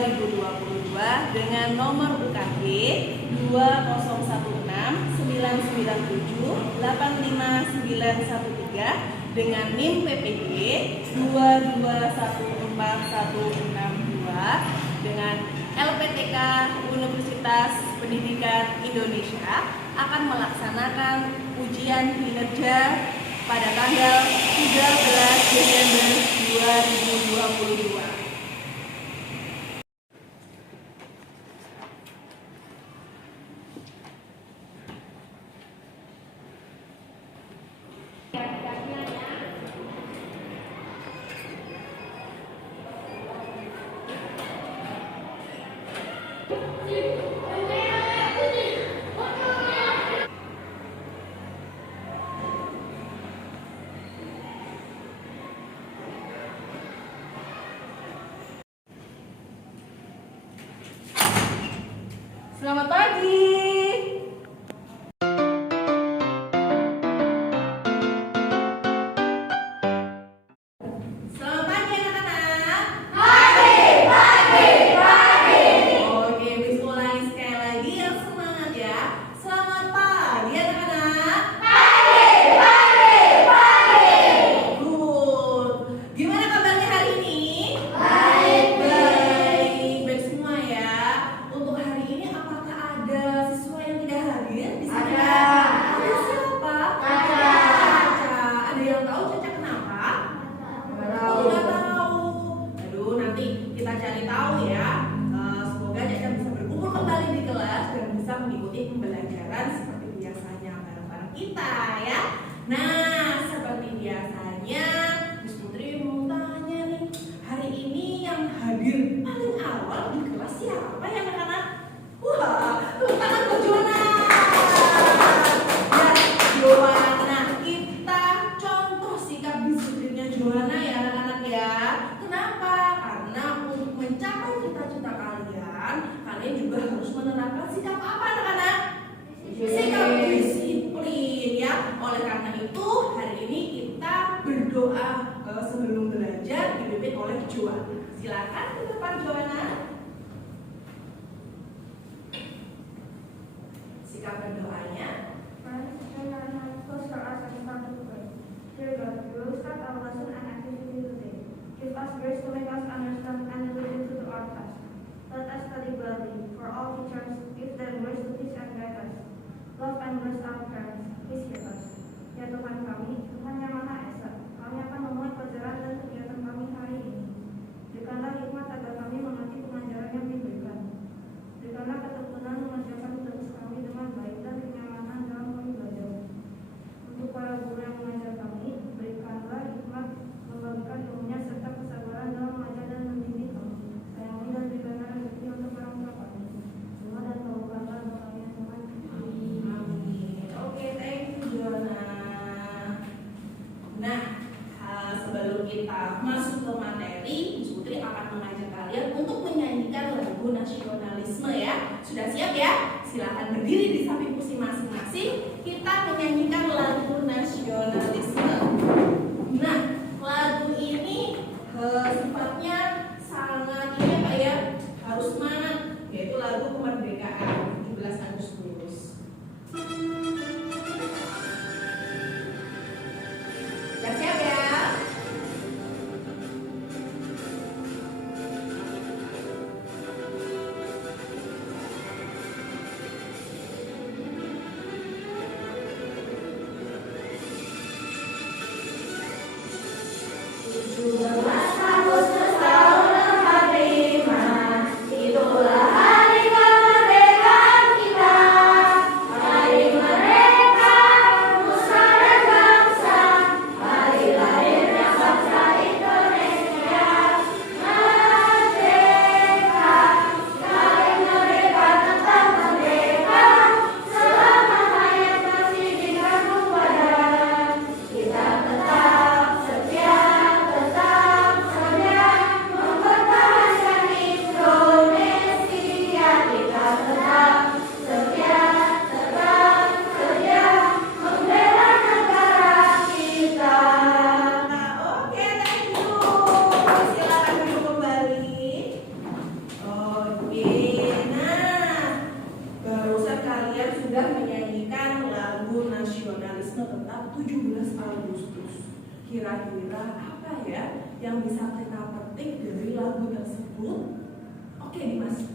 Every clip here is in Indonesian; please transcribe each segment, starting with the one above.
2022 dengan nomor UKG 2016197859113 dengan NIM PPG 2214162 dengan LPTK Universitas Pendidikan Indonesia akan melaksanakan ujian kinerja pada tanggal 13 Desember 2022. Selamat pagi. Selamat pagi anak-anak. Pagi. Oke, Miss ulangi sekali lagi yang semangat ya. Selamat pagi anak-anak. Pagi. Good. Gimana kabarnya hari ini? Baik semua ya. Untuk hari ini apakah ada siswa yang tidak hadir di sini? Ada siapa? Caca. Ada yang tahu Caca kenapa? Nggak tahu. Aduh, nanti kita cari tahu ya. Semoga Caca bisa berkumpul kembali di kelas dan bisa mengikuti pembelajaran seperti biasanya bareng-bareng kita ya. Nah, seperti biasanya, Miss Putri mau tanya nih, hari ini yang hadir paling awal di kelas siapa ya anak-anak? Wah, tepuk tangan buat Joana. Ya, Joana, kita contoh sikap disiplinnya Joana ya anak-anak ya. Kenapa? Karena untuk mencapai cita-cita kalian juga harus menerapkan sikap apa anak-anak? Sikap disiplin ya. Oleh karena itu, hari ini kita berdoa sebelum belajar dipimpin oleh Joana. Silakan ke depan Joana. Sikap berdoanya. Dear God, we will start our lesson and activity today. Give us grace to make us understand and listen to our task. Let us study gladly. For all teachers, give them grace to teach and guide us. Love and bless our parents. Please hear us. Ya Tuhan kami, Tuhan yang Maha Esa, kami akan memulai pelajaran dan kegiatan kami hari ini. Berikanlah hikmat agar kami mengerti pengajaran yang diberikan. Berikanlah ketekunan mengerjakan tugas kami dengan baik dan kenyamanan dalam kami belajar. Untuk para guru yang mengajar kami, berikanlah hikmat membagikan ilmunya serta kesabaran dalam mengajar dan mendidik kami. Sayangi dan berikanlah rezeki untuk orang tua kami. Semua dan kabulkanlah doa kami ya Tuhan. Amin. Oke, thank you Joana. Nah, sebelum kita masuk ke materi, Miss Putri akan mengajak kalian untuk menyanyikan lagu nasionalisme ya. Sudah siap ya? Silahkan berdiri di samping kursi masing-masing. Kita menyanyikan lagu nasionalisme. Nah, lagu ini sifatnya sangat ini apa ya? Harus semangat, yaitu lagu kemerdekaan 17 Agustus. Sudah siap ya? Itulah hari kemerdekaan kita. Mari sudah menyanyikan lagu nasionalisme tentang 17 Agustus. Kira-kira apa ya yang bisa kita petik dari lagu tersebut? Oke, Dimas.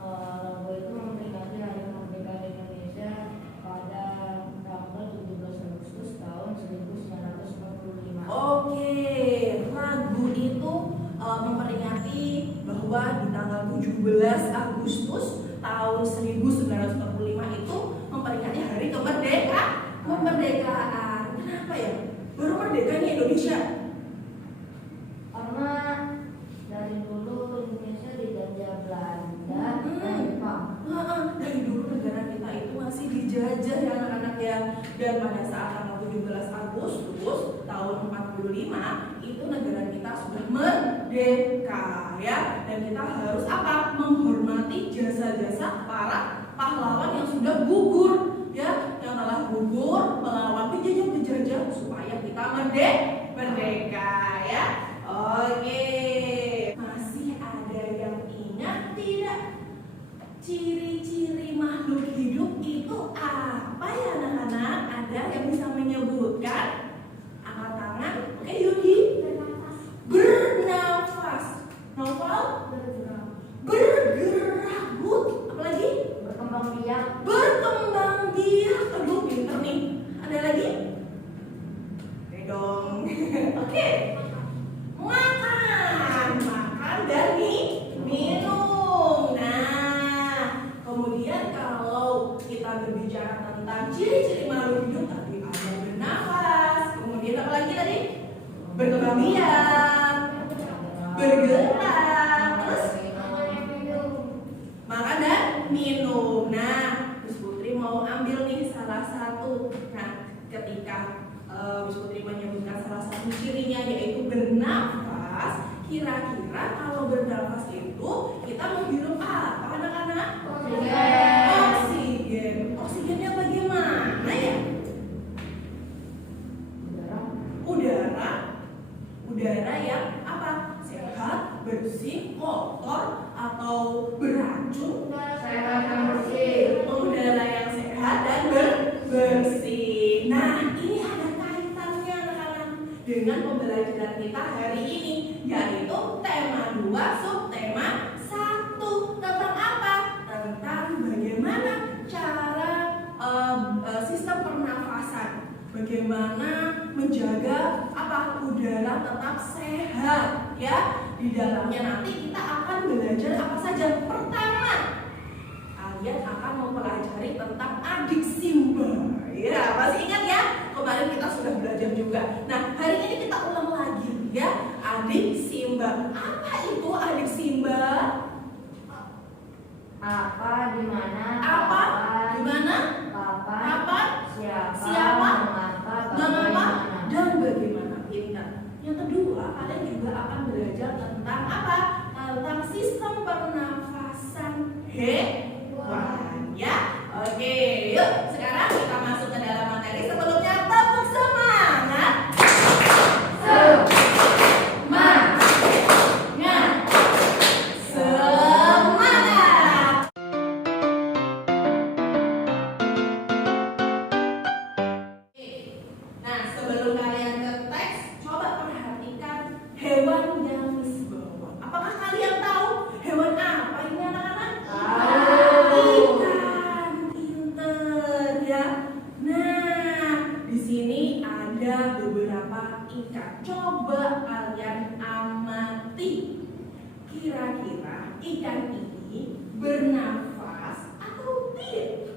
Lagu itu memperingati Hari Kemerdekaan Indonesia pada tanggal 17 Agustus tahun 1945. Oke, lagu itu memperingati bahwa di tanggal 17 Agustus tahun 1945 itu memperingati Hari Kemerdekaan. Kenapa ya? Baru merdeka nih Indonesia. Karena dari dulu Indonesia dijajah Belanda dan Jepang. Dari dulu negara kita itu masih dijajah ya anak-anak ya. Dan pada saat tanggal 17 Agustus tahun 45 itu negara kita sudah merdeka ya. Dan kita harus apa? Menghormati jasa-jasa para pahlawan yang sudah gugur ya, yang telah gugur melawan penjajah supaya kita merdeka ya. Oke, masih ada yang ingat tidak? Ciri-ciri makhluk hidup itu apa ya anak-anak? Ada yang bisa menyebutkan? Angkat tangan. Oke, Yudi. Bernafas. Novel? Bergerak. Good. Apa lagi? Berkembang biak. Berkembang biak. Aduh, pinter nih. Ada lagi? Oke dong. Oke. Makan dan minum. Nah, kemudian kalau kita berbicara tentang ciri-ciri makhluk hidup tadi ada bernafas. Kemudian apa lagi tadi? Berkembang biak, bergerak, terus makan dan minum. Nah, Miss Putri mau ambil nih salah satu. Nah, ketika Miss Putri menyebutkan salah satu cirinya yaitu bernafas, kira-kira kalau bernafas itu kita menghirup apa anak-anak? Oksigen. Oksigennya bagaimana ya? Udara yang apa? Sehat, bersih, kotor, atau beracun? Sehat dan bersih. Udara yang sehat dan bersih. Nah, ini ada kaitannya anak-anak dengan pembelajaran kita hari ini, yaitu tema 2 subtema 1 tentang apa? Tentang bagaimana cara sistem pernafasan, bagaimana menjaga apa udara tetap sehat ya. Di dalamnya nanti kita akan belajar apa saja. Pertama, kalian akan mempelajari tentang adik Simba. Ya, masih ingat ya? Kemarin kita sudah belajar juga. Nah, hari ini kita ulang lagi ya. Adik Simba. Apa itu adik Simba? Apa, di mana, Apa? Di mana? kapan, Kapan? siapa, mengapa, Dan bagaimana. Pintar. Yang kedua, kalian juga akan belajar tentang apa? Tentang sistem pernafasan hewan ya. Oke, yuk sekarang kita masuk ke dalam materi. Sebelumnya tepuk semangat. Semangat. Nah, sebelum kalian ke teks, coba perhatikan hewan yang Miss bawa. Apakah kalian tahu hewan apa ini anak-anak? Ikan. Pinter ya. Nah, di sini ada beberapa ikan. Coba kalian amati. Kira-kira ikan ini bernafas atau tidak?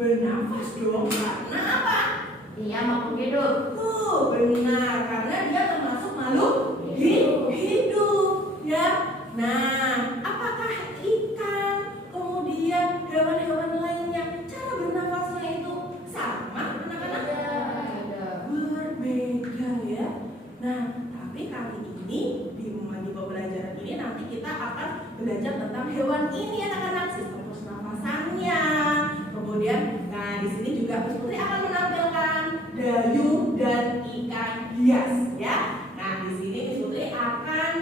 Bernafas dong. Karena apa? Dia makhluk hidup. Benar, karena dia termasuk makhluk hidup ya. Nah, apakah ikan kemudian hewan-hewan lainnya cara bernafasnya itu sama anak-anak? Berbeda ya. Nah, tapi kali ini di pembelajaran ini nanti kita akan belajar tentang hewan ini anak-anak, sistem pernafasannya. Kemudian, nah di sini juga Miss Putri akan menampilkan dayung dan ikan hias ya. Nah di sini Miss Putri akan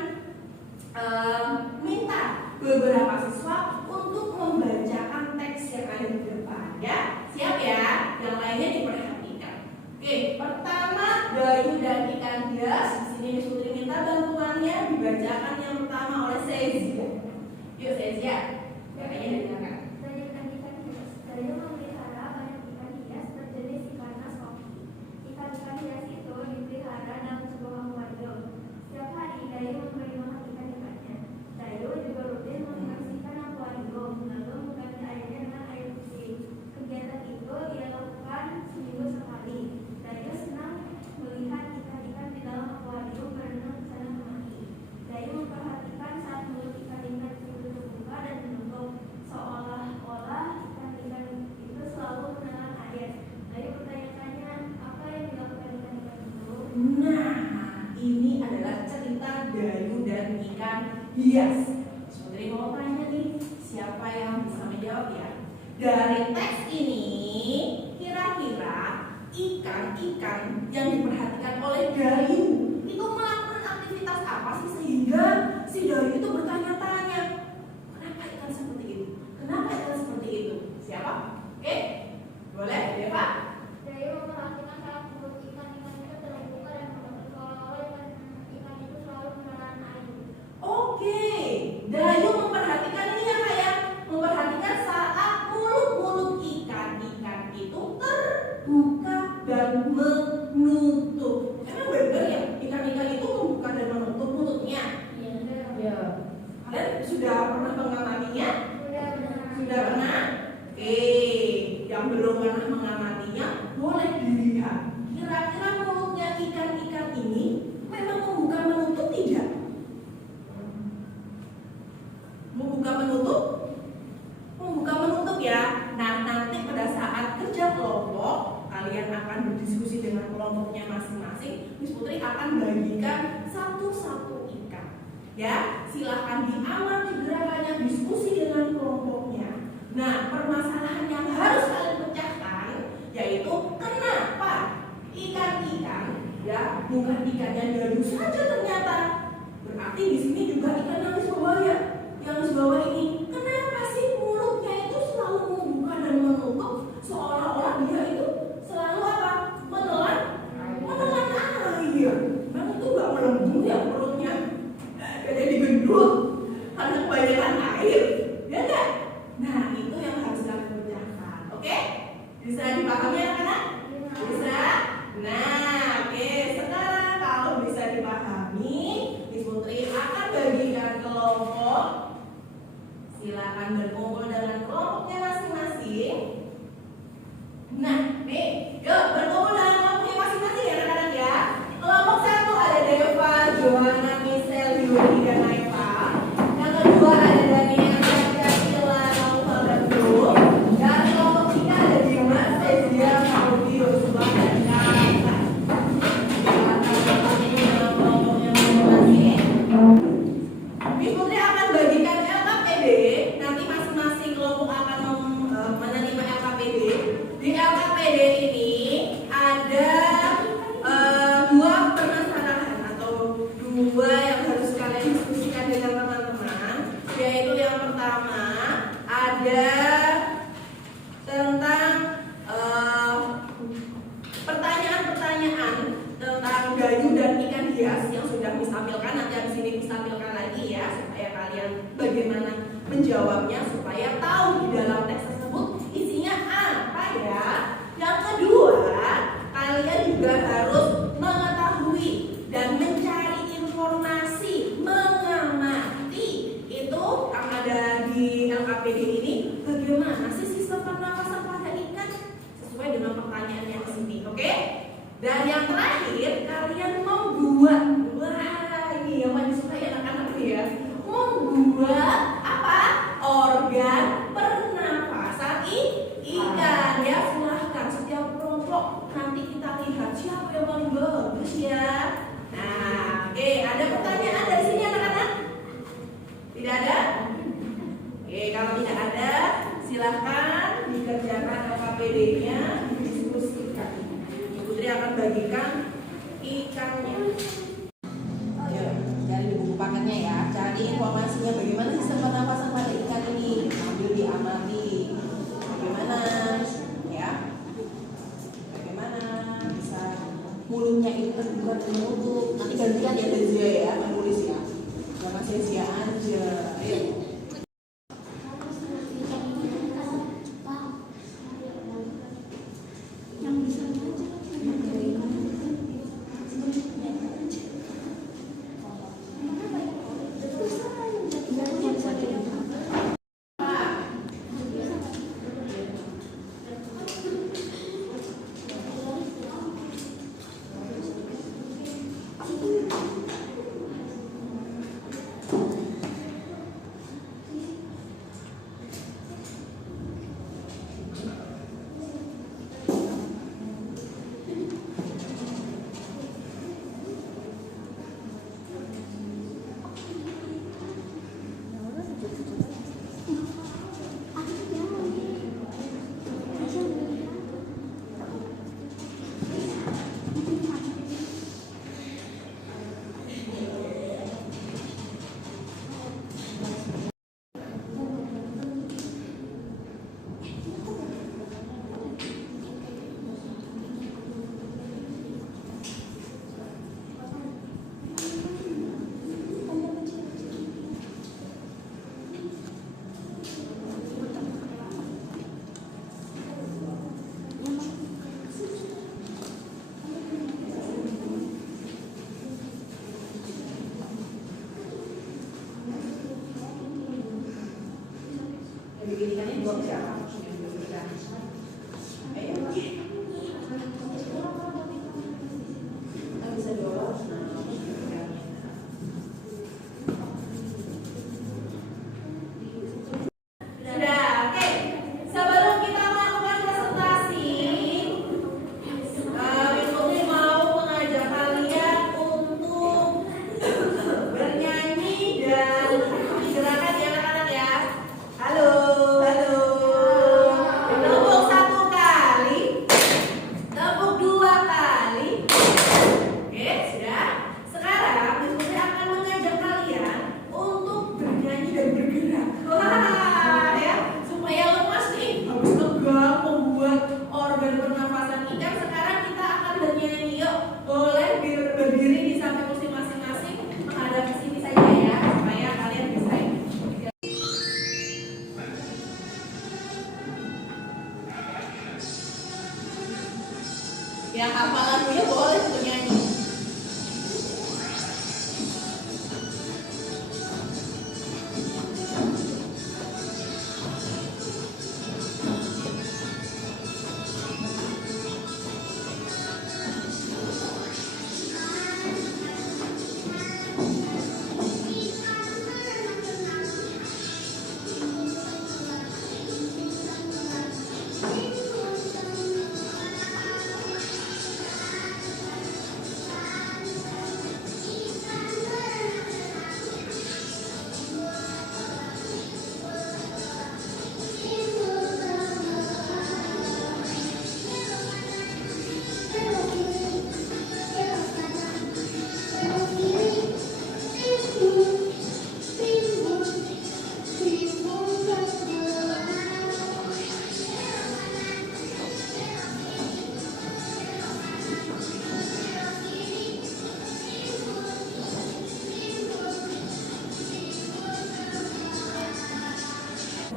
minta beberapa siswa untuk Sezia. Katanya dengarkan. Kebanyakan ikan hias. Dayu memelihara banyak ikan hias berjenis ikan koki. Ikan-ikan hias itu dipelihara dalam sebuah akuarium. Setiap hari Dayu memberi makan ikan-ikannya. Dayu juga rutin membersihkan akuarium, lalu mengganti airnya dengan air bersih. Kegiatan itu ia lakukan seminggu sekali. Dayu senang melihat ikan-ikan di dalam akuarium berenang ke sana kemari. Dayu memperhatikan saat mulut ikan-ikan itu terbuka dan menutup, seolah-olah ikan-ikan itu selalu menelan air. Dayu bertanya-tanya apa yang dilakukan ikan-ikan itu. Nah, ini adalah cerita Dayu dan ikan hias. Putri mau tanya nih, siapa yang bisa menjawab ya? Dari teks ini, kira-kira ikan-ikan yang diperhatikan oleh Dayu itu melakukan aktivitas apa sih sehingga si Dayu itu bertanya-tanya, kenapa ikan seperti itu? Kenapa ikan seperti itu? Siapa? Oke, boleh, Deva? Dayu memperhatikan saat mulut ikan-ikan itu terbuka dan menutup, seolah-olah ikan itu selalu menelan air. Oke, Dayu memperhatikan ini ya Kak ya, memperhatikan saat mulut-mulut ikan-ikan itu terbuka dan menutup. Emang benar ya, ikan-ikan itu membuka dan menutup mulutnya? Ya. Kalian sudah pernah mengamatinya? Sudah pernah? Oke, yang belum pernah mengamatinya boleh dilihat. Kira-kira mulutnya ikan-ikan ini memang membuka menutup tidak? Membuka menutup? Membuka menutup ya. Nah, nanti pada saat kerja kelompok kalian akan berdiskusi dengan kelompoknya masing-masing. Miss Putri akan bagikan satu-satu ikan. Ya, silahkan diamati gerakannya, diskusi dengan kelompoknya. Nah, permasalahan yang harus kalian pecahkan yaitu kenapa ikan-ikan ya bukan ikan yang Dayu saja ternyata. Berarti di sini juga ikan yang dibawa ya. Yang dibawa ini kenapa sih mulutnya itu selalu membuka dan menutup seolah-olah dia itu selalu apa? Menelan air. Memang itu nggak melembung ya perutnya. Jadi gendut karena kebanyakan air. Ya enggak? Nah, itu yang harus kalian kerjakan. Oke? Bisa dipahami anak-anak? Bisa? Nah, oke. Sekarang kalau bisa dipahami, Miss Putri akan bagikan kelompok. Silakan berkumpul dengan kelompoknya masing-masing. Nah, nih, yuk berkumpul dengan kelompoknya masing-masing ya anak-anak ya. Kelompok satu ada Deva, Johanna, Michelle, Yuri, dan Naifa. Yang kedua ada Daniel, Sila, Naufal, dan Bro. Dan kelompok tiga ada Dimas, Sezia, Claudio, Subhan, dan Kaka. Silakan berkumpul dengan kelompoknya masing-masing. Miss Putri akan bagikan LKPD. Nanti masing-masing kelompok akan menerima LKPD. Di LKPD ini ada dua permasalahan atau dua yang harus kalian diskusikan dengan teman-teman. Yaitu yang pertama ada tentang pertanyaan-pertanyaan tentang Dayu dan ikan hias yang sudah Miss tampilkan. Nanti habis ini Miss tampilkan lagi ya supaya kalian bagaimana menjawabnya supaya tahu di dalam teks tersebut isinya apa ya. Yang kedua, kalian juga harus mengetahui dan mencari informasi, mengamati itu yang ada di LKPD ini. Bagaimana sih sistem pernapasan pada ikan sesuai dengan pertanyaannya di sini, oke? Dan yang terakhir, kalian membuat, wah ini yang paling disukai anak-anak ya, membuat apa? Organ pernapasan ikan ya. Silahkan setiap kelompok nanti kita lihat siapa yang paling bagus ya. Nah, oke, ada pertanyaan dari sini anak-anak? Tidak ada? Oke, kalau tidak ada, silahkan dikerjakan LKPD-nya, didiskusikan. Putri akan bagikan ikannya. Yuk, dari buku paketnya ya. Cari informasinya bagaimana sistem pernapasan pada ikan ini. Ambil diamati. Bagaimana ya? Bagaimana bisa mulutnya itu terbuka dan menutup. Nanti gantian ya Dezia ya menulis ya. Jangan sia-sia aja. Ayo.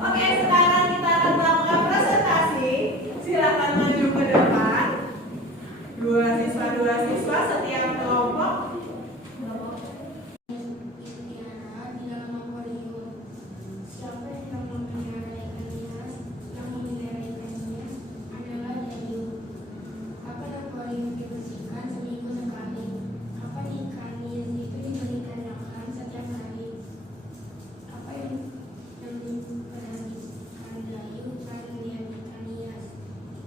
Oke, sekarang kita akan melakukan presentasi. Silakan maju ke depan. Dua siswa setiap kelompok. Tiara di dalam akuarium. Siapa yang memelihara ikan hias? Yang memelihara ikan hias adalah Dayu. Kapan akuarium dibersihkan? Seminggu sekali. Kapan ikan hias itu diberikan makan? Setiap hari. Apa yang diperhatikan Dayu saat melihat ikan hias?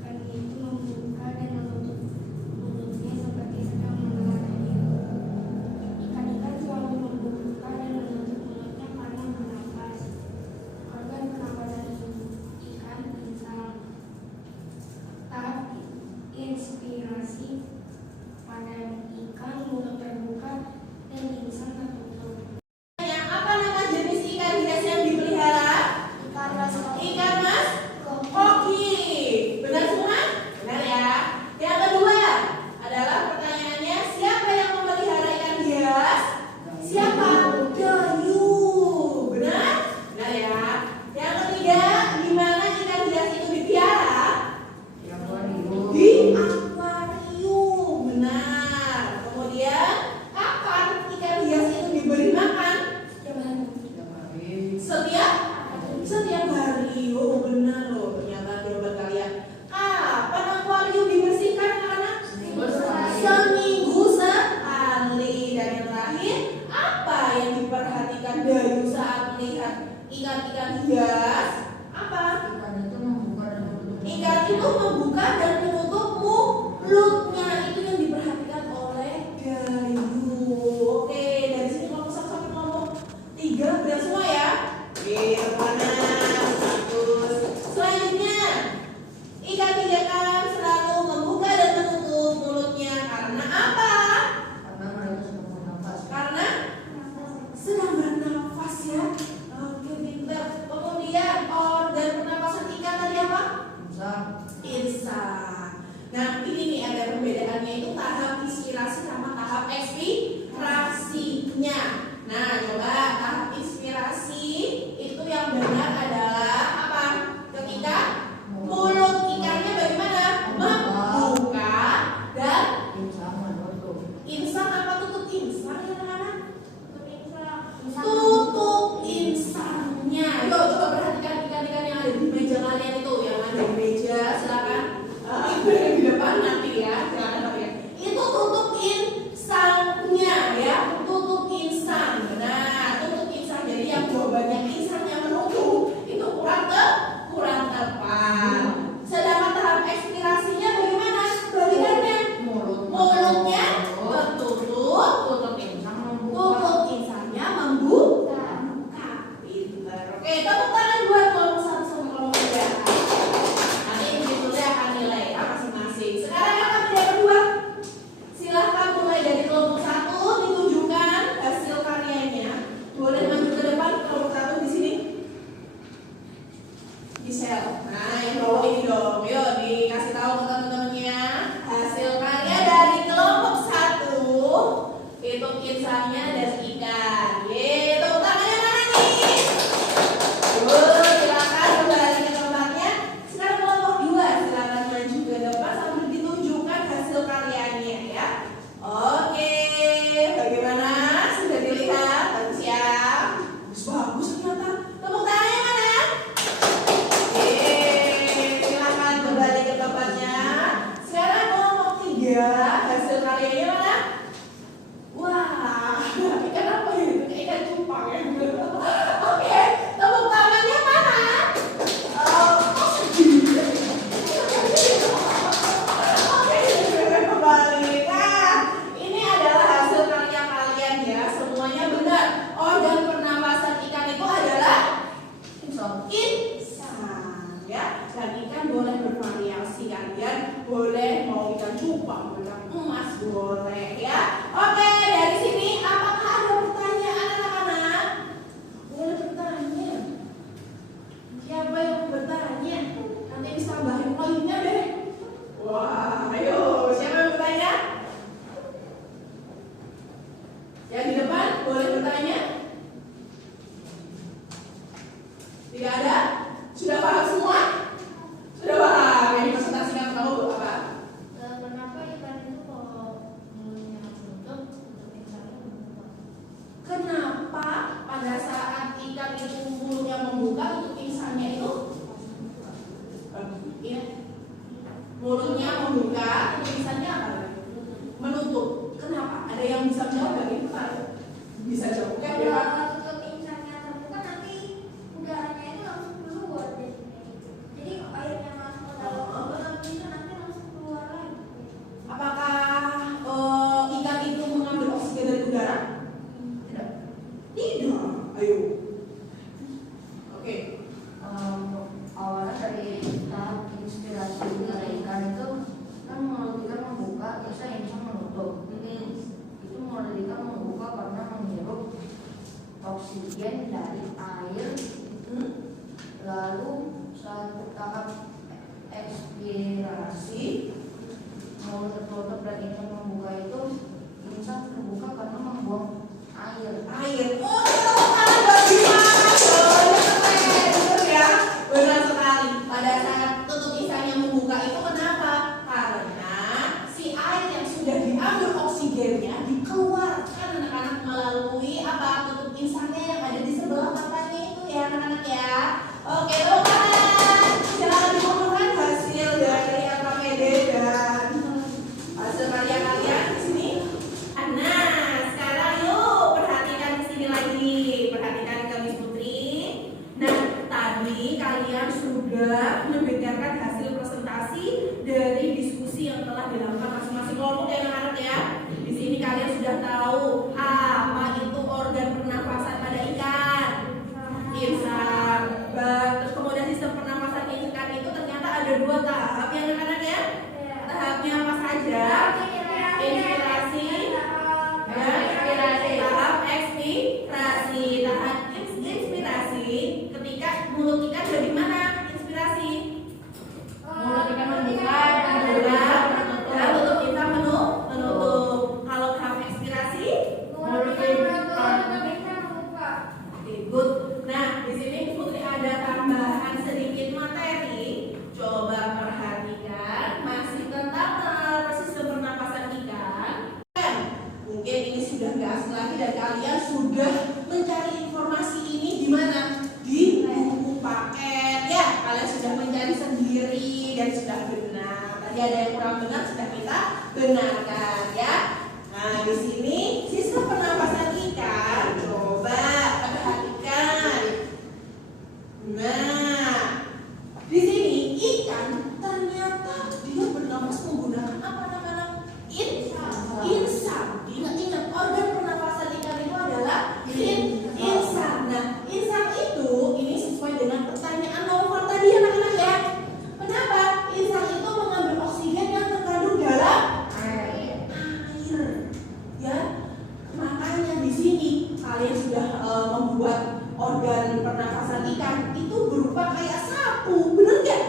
Ikan itu membuka dan menutup mulutnya seperti sedang menelan air. Ikan-ikan selalu membuka dan menutup mulutnya karena bernapas. Organ pernapasan ikan insang. Tahap inspirasi pada ikan mulut terbuka dan insang tertutup. Yang apa nama jenis ikan hias yang dipelihara? Ikan ras Ikan mas koki. Benar semua? Benar ya. Yang kedua adalah pertanyaannya, siapa yang memelihara ikan hias? Siapa? Dayu. Benar? Benar ya. Yang ketiga, di mana ikan hias itu dipiara? Di akuarium. Benar. Kemudian, kapan ikan hias itu diberi makan? Setiap hari. Oh, benar loh. Ternyata jawaban kalian. Kapan akuarium dibersihkan, anak-anak? Seminggu sekali. Dan yang terakhir, apa yang diperhatikan Dayu saat melihat ikan-ikan hias? Apa? Ikan itu membuka dan menutup mulutnya. Itu yang diperhatikan oleh Dayu. Oke, dari sini kelompok 1 sampai kelompok 3 benar semua ya. Oke, mana? Bagus. Selanjutnya, ikan hias selalu membuka dan menutup mulutnya karena apa? Karena sedang bernafas ya. Oke, pintar. Kemudian organ pernapasan ikan tadi apa? Insang. Nah, ini nih ada perbedaannya, itu tahap inspirasi sama tahap ekspirasinya. Nah, coba tahap inspirasi itu yang benar adalah apa? Ketika mulut ikannya bagaimana? Membuka dan insang apa tutup insang ya anak-anak? Tutup insangnya. Yuk coba perhatikan ikan-ikan yang ada di meja kalian itu, yang ada di meja, silakan. Ibu yang di depan nanti ya, silakan kalian. Itu tutup insangnya ya. membuka tutup insangnya itu ya. Mulutnya membuka, tutup insangnya apa? Menutup. Kenapa? Ada yang bisa jawab nggak itu Pak? Bisa jawab kan? Kalau tutup insangnya terbuka nanti udaranya itu langsung keluar deh. Jadi airnya masuk ke dalam tutup insang nanti langsung keluar lagi. Apakah ikan itu mengambil oksigen dari udara? Tidak. Tidak. Ayo. Oke. Awalnya dari tahap inspirasi dari ikan itu kan mulut ikan membuka, terus insang menutup. Itu mulut ikan membuka karena menghirup oksigen dari air. Lalu saat tahap ekspirasi mulut tertutup dan insang membuka itu, insang terbuka karena membuang air. Oh, bagaimana dong? Betul ya? Benar sekali. Pada saat tutup insangnya membuka itu kenapa? Karena si air yang sudah diambil oksigennya dikeluarkan anak-anak melalui apa? Tutup insangnya yang ada di sebelah matanya itu ya anak-anak ya. Oke, teman-teman. Jangan dibutuhkan hasil dari LKPD dan hasil karya kalian di sini. Nah, sekarang yuk perhatikan di sini lagi. Perhatikan ke Miss Putri. Nah, tadi kalian sudah mendengarkan hasil presentasi dari diskusi yang telah dilakukan masing-masing kelompok ya anak-anak ya. Di sini kalian sudah tahu apa itu organ pernafasan pada ikan. Insang. Terus kemudian sistem pernafasan ikan itu ternyata ada 2 tahap ya anak-anak ya. Tahapnya apa saja? Inspirasi. Tahap ekspirasi. Tahap inspirasi ketika mulut ikan dari mana? Inspirasi. Mulut ikan membuka dan tutup insang menutup. Kalau tahap ekspirasi, good. Nah, di sini Putri ada tambahan sedikit materi. Coba perhatikan masih tentang sistem pernapasan ikan. Mungkin ini sudah nggak asing lagi dan kalian sudah mencari informasi ini di mana? Di buku paket ya. Kalian sudah mencari sendiri dan sudah benar. Tadi ada yang kurang benar sudah kita benarkan ya. Nah, di sini sistem pernapasan ikan. Coba perhatikan. Nah, di sini ikan ternyata dia bernapas menggunakan apa namanya? Insang. Ingat organ pernapasan ikan itu adalah insang. Nah, insang itu ini sesuai dengan pertanyaan Novel tadi anak-anak ya. Kenapa? Insang itu mengambil oksigen yang terkandung dalam air. Ya, makanya di sini kalian sudah membuat organ pernapasan ikan itu berupa kayak sapu, bener nggak?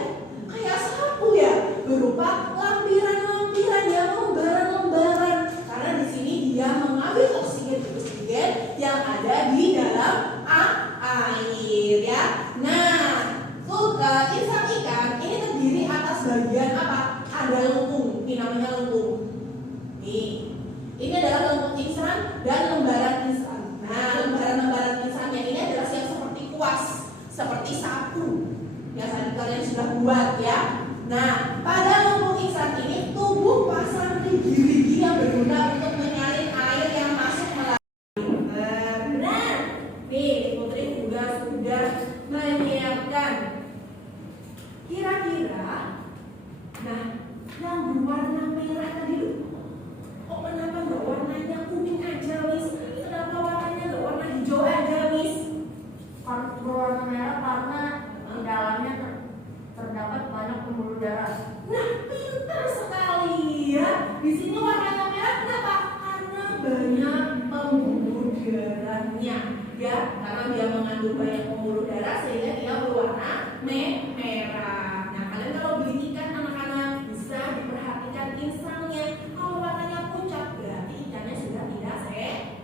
Kayak sapu ya, berupa lampiran-lampiran ya, lembaran-lembaran. Karena di sini dia mengambil oksigen yang ada di dalam air ya. Nah, insang ikan ini terdiri atas bagian apa? Ada lengkung, ini namanya lengkung. Ini adalah lengkung insang dan lembaran insang. Nah, lembaran-lembaran insangnya ini adalah yang seperti kuas, seperti sapu. Ya, tadi kalian sudah buat ya. Nah, pada lengkung insang ini tubuh pasang rigi-rigi yang berguna untuk menyaring air yang masuk melalui. Nah, nih Putri juga sudah menyiapkan. Kira-kira, nah, yang berwarna merah tadi loh. Oh, kenapa nggak warnanya kuning aja, Miss? Kenapa warnanya nggak warna hijau aja, Miss? Berwarna merah karena di dalamnya terdapat banyak pembuluh darah. Nah, pintar sekali ya. Di sini warnanya merah kenapa? Karena banyak pembuluh darahnya, ya. Karena dia mengandung banyak pembuluh darah sehingga dia berwarna merah. Nah, kalian kalau beli ikan anak-anak bisa diperhatikan insangnya. Kalau warnanya pucat berarti ikannya sudah tidak sehat,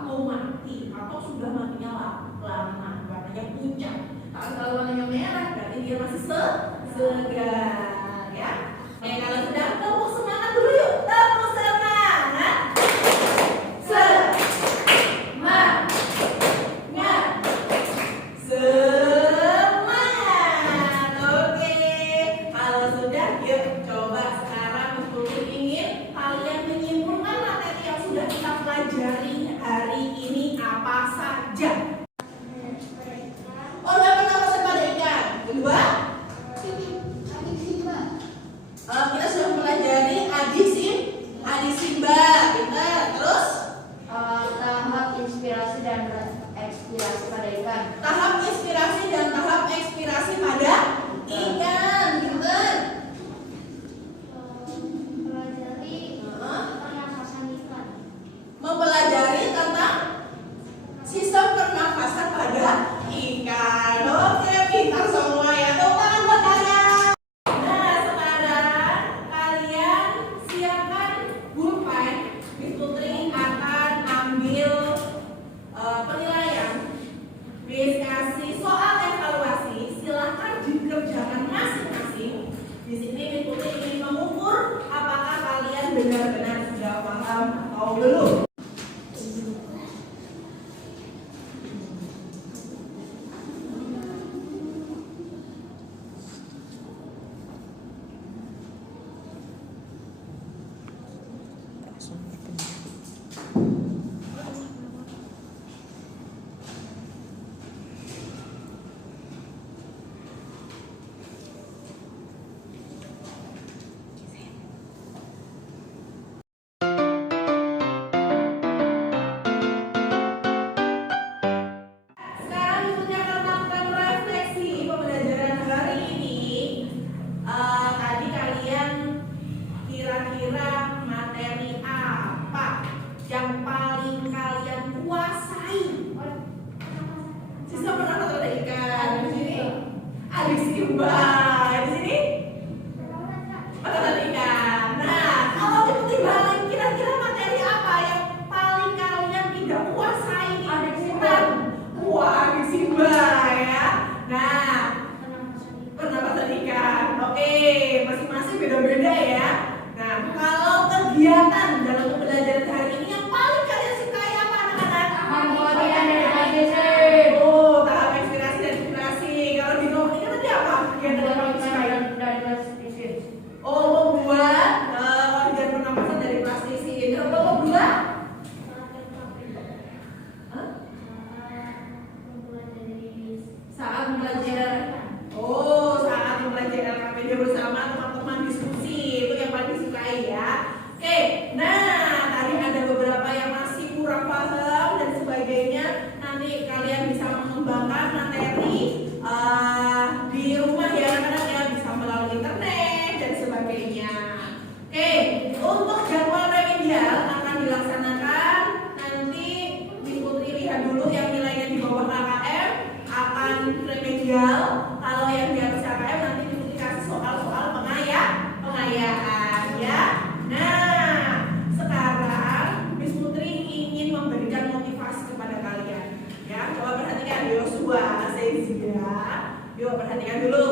mau mati atau sudah matinya lama. Warnanya pucat. Kalau warnanya merah berarti dia masih segar ya. Kalau sudah tepuk semangat dulu yuk. Tepuk semangat. Semangat. ekspirasi pada ikan. Tahap inspirasi dan tahap ekspirasi pada ikan. Pinter. Mempelajari pernafasan ikan. Mempelajari tentang sistem pernafasan pada ikan. Oke, pintar semua ya. Tepuk tangan buat kalian. Nah, sekarang kalian siapkan pulpen. Miss Putri akan ambil penilaian. Miss kasih soal evaluasi. Silahkan dikerjakan masing-masing. Di sini Miss Putri ingin mengukur apakah kalian benar-benar sudah paham atau belum. Sekarang Ibu akan melakukan refleksi pembelajaran hari ini. Tadi kalian kira-kira materi apa yang paling kalian kuasai? Sistem pernafasan pada ikan. Di sini ada Simba. Di sini pernafasan ikan. Nah, kalau Ibu balik, kira-kira materi apa yang paling kalian tidak kuasai? Ada Simba. Wah, di Simba ya. Nah, pernapasan ikan. Oke, masing-masing beda-beda ya. Nah, kalau kegiatan dalam pembelajaran hari ini yang paling kalian sukai apa anak-anak? Pembuatan dari ABCD. Oh, tahap inspirasi dan inspirasi. Kalau di nomor ini tadi apa? Kegiatan yang paling sukai? Dari plastisin. Oh, membuat organ pernapasan dari plastisin. Kalau kelompok dua? Hah? Saat belajar. Oh, saat belajar LKPD bersama teman-teman diskusi, itu yang paling disukai ya. Oke, nah tadi ada beberapa yang masih kurang paham dan sebagainya. Nanti kalian bisa mengembangkan materi di rumah ya, anak-anak ya, bisa melalui internet dan sebagainya. Oke, untuk jadwal remedial akan dilaksanakan nanti. Miss Putri lihat dulu yang nilainya di bawah KKM akan remedial. Kalau yang di atas KKM nanti dikasih soal-soal pengayaan ya. Nah, sekarang Miss Putri ingin memberikan motivasi kepada kalian ya. Coba perhatikan Yosua, Sezia. Yuk perhatikan dulu.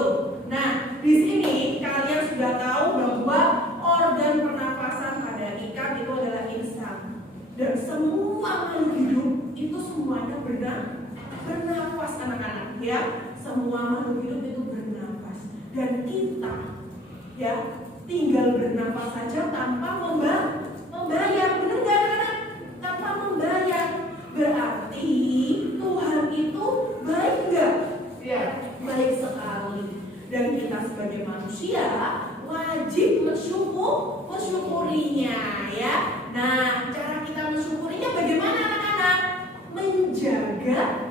Nah, di sini kalian sudah tahu bahwa organ pernafasan pada ikan itu adalah insan. Dan semua makhluk hidup itu semuanya bernafas anak-anak ya. Semua makhluk hidup itu bernafas. Dan kita ya tinggal bernafas saja tanpa membayar. Benar nggak anak-anak? Tanpa membayar. Berarti Tuhan itu baik nggak? Ya, baik sekali. Dan kita sebagai manusia wajib mensyukurinya ya. Nah, cara kita mensyukurinya bagaimana anak-anak? Menjaga